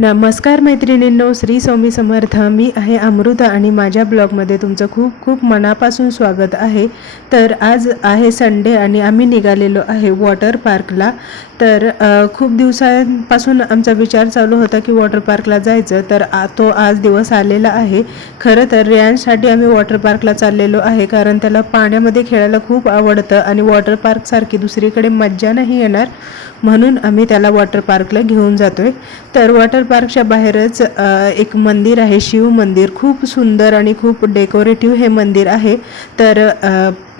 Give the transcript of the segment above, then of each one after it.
नमस्कार मैत्रिणींनो श्री स्वामी समर्थ. मी आहे अमृता आणि माझ्या ब्लॉगमध्ये तुमचं खूप खूप मनापासून स्वागत आहे. तर आज आहे संडे आणि आम्ही निघालेलो आहे वॉटर पार्कला. तर खूप दिवसांपासून आमचा विचार चालू होता की वॉटर पार्कला जायचं. तर आ- तो आज दिवस आलेला आहे. खरं तर रियांसाठी आम्ही वॉटर पार्कला चाललेलो आहे कारण त्याला पाण्यामध्ये खेळायला खूप आवडतं आणि वॉटर पार्कसारखी दुसरीकडे मज्जा नाही येणार म्हणून आम्ही त्याला वॉटर पार्कला घेऊन जातो आहे तर वॉटर पार्कच्या बाहेरच एक मंदिर आहे शिव मंदिर. खूप सुंदर आणि खूप डेकोरेटिव्ह हे मंदिर आहे. तर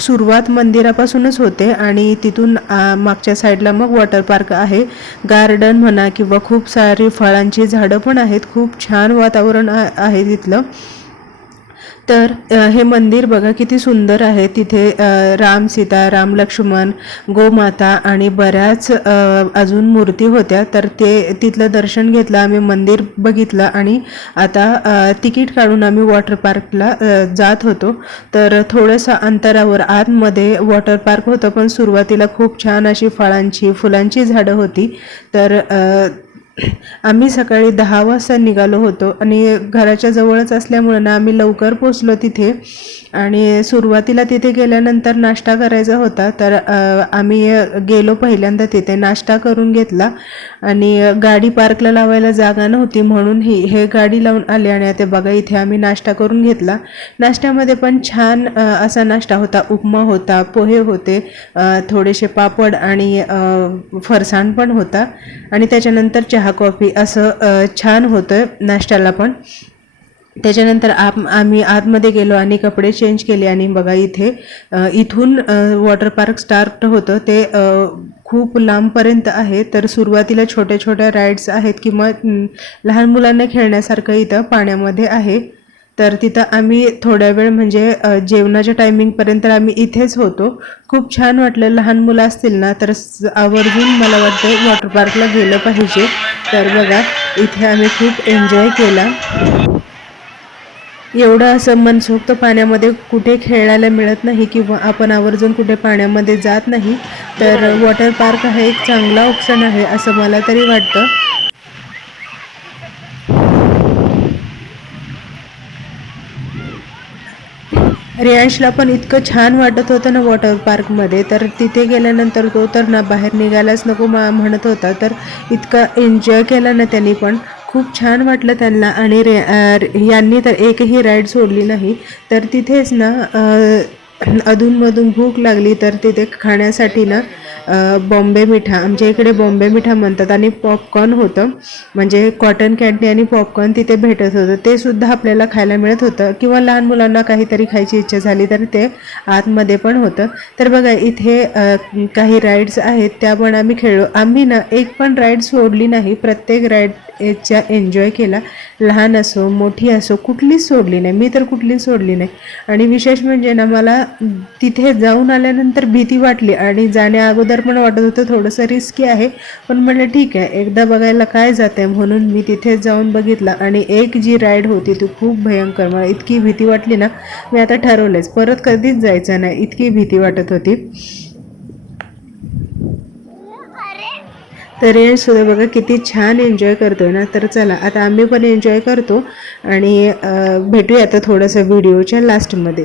सुरुवात मंदिरापासूनच होते आणि तिथून मागच्या साईडला मग वॉटर पार्क आहे. गार्डन म्हणा किंवा खूप सारी फळांची झाडं पण आहेत. खूप छान वातावरण आहे तिथलं. तर हे मंदिर बघा किती सुंदर आहे. तिथे राम सीता राम लक्ष्मण गोमाता आणि बऱ्याच अजून मूर्ती होत्या. तर ते तिथलं दर्शन घेतलं आम्ही मंदिर बघितलं आणि आता तिकीट काढून आम्ही वॉटर पार्कला जात होतो. तर थोडंसं अंतरावर आतमध्ये वॉटर पार्क होतं पण सुरुवातीला खूप छान अशी फळांची फुलांची झाडं होती. तर आम्ही सकाळी दहा वाजता निघालो होतो आणि घराच्या जवळच असल्यामुळं ना आम्ही लवकर पोचलो तिथे. आणि सुरुवातीला तिथे गेल्यानंतर नाश्ता करायचा होता तर आम्ही गेलो पहिल्यांदा तिथे नाश्ता करून घेतला आणि गाडी पार्कला लावायला जागा नव्हती म्हणून ही हे गाडी लावून आले आणि आता बघा इथे आम्ही नाश्ता करून घेतला. नाश्त्यामध्ये पण छान असा नाश्ता होता. उपमा होता पोहे होते थोडेसे पापड आणि फरसाण पण होता. आणि त्याच्यानंतर चहा कॉफी असं छान होतं नाश्त्याला पण. त्याच्यानंतर आप आम्ही आतमध्ये गेलो आणि कपडे चेंज केले आणि बघा इथे इथून वॉटर पार्क स्टार्ट होतं. ते खूप लांबपर्यंत आहे. तर सुरुवातीला छोट्या छोट्या राईड्स आहेत किंवा लहान मुलांना खेळण्यासारखं इथं पाण्यामध्ये आहे. तर तिथं आम्ही थोड्या वेळ म्हणजे जेवणाच्या टायमिंगपर्यंत आम्ही इथेच होतो. खूप छान वाटलं. लहान मुलं असतील ना तर स- आवर्जून मला वाटतं वॉटर पार्कला गेलं पाहिजे. तर बघा इथे आम्ही खूप एन्जॉय केला. एवढं असं मनसोक्त पाण्यामध्ये कुठे खेळायला मिळत नाही किंवा आपण आवर्जून कुठे पाण्यामध्ये जात नाही तर वॉटर पार्क हा एक चांगला ऑप्शन आहे असं मला तरी वाटतं. रियांशला पण इतकं छान वाटत होतं ना वॉटर पार्कमध्ये तर तिथे गेल्यानंतर तो तर ना बाहेर निघायलाच नको म्हणत होता तर इतका एन्जॉय केला ना त्यांनी पण. खूप छान वाटलं त्यांना आणि रे यांनी तर एकही राईड सोडली नाही. तर तिथेच ना अधूनमधून भूक लागली तर तिथे खाण्यासाठी ना बॉम्बे मिठा आमच्या इकडे बॉम्बे मिठा म्हणतात आणि पॉपकॉर्न होतं. म्हणजे कॉटन कॅन्डी आणि पॉपकॉर्न तिथे भेटत होतं. ते सुद्धा आपल्याला खायला मिळत होतं. किंवा लहान मुलांना काहीतरी खायची इच्छा झाली तर ते आतमध्ये पण होतं. तर बघा इथे काही राईड्स आहेत. त्या पण आम्ही खेळलो. आम्ही ना एक पण राईड सोडली नाही. प्रत्येक राईड याच्या एन्जॉय केला. लहान असो मोठी असो कुठलीच सोडली नाही. मी तर कुठलीच सोडली नाही. आणि विशेष म्हणजे ना मला तिथे जाऊन आल्यानंतर भीती वाटली. आणि जाण्या अगोदर पण वाटत होतं थोडंसं रिस्की आहे. पण म्हटलं ठीक आहे एकदा बघायला काय जाते म्हणून मी तिथे जाऊन बघितलं आणि एक जी राईड होती ती खूप भयंकर मला इतकी भीती वाटली ना मी आता ठरवलंच परत कधीच जायचं नाही इतकी भीती वाटत होती. तर सुद्धा बघा किती छान एन्जॉय करतोय ना. तर चला आता आम्ही पण एन्जॉय करतो आणि भेटूया आता थोडंसं व्हिडिओच्या लास्टमध्ये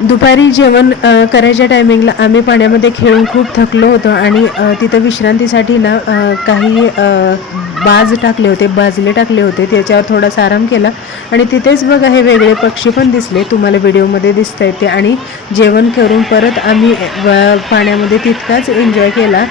दुपारी जेवण करायच्या टायमिंगला आम्ही पाण्यामध्ये खेळून खूप थकलो होतो आणि तिथं विश्रांतीसाठी ना काही बाज टाकले होते बाजले टाकले होते त्याच्यावर थोडासा आराम केला. आणि तिथेच बघा हे वेगळे पक्षी पण दिसले तुम्हाला व्हिडिओमध्ये दिसत आहेत ते. आणि जेवण करून परत आम्ही पाण्यामध्ये तितकाच एन्जॉय केला.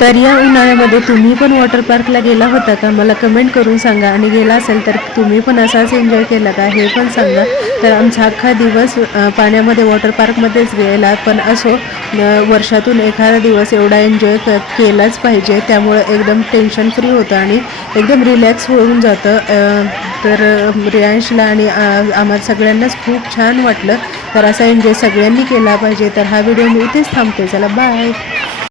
तर या उन्हाळ्यामध्ये तुम्ही पण वॉटर पार्कला गेला होता का? मला कमेंट करून सांगा. आणि गेला असेल तर तुम्ही पण असाच एन्जॉय केला का? हे पण सांगा. तर आमचा अख्खा दिवस पाण्यामध्ये वॉटर पार्कमध्येच गेला. पण असो वर्षातून एखादा दिवस एवढा एन्जॉय क केलाच पाहिजे. त्यामुळं एकदम टेन्शन फ्री होतं आणि एकदम रिलॅक्स होऊन जातं. तर रियांशला आणि आम्हाला आम्हा सगळ्यांनाच खूप छान वाटलं. तर असा एन्जॉय सगळ्यांनी केला पाहिजे. तर हा व्हिडिओ मी इथेच थांबते. चला बाय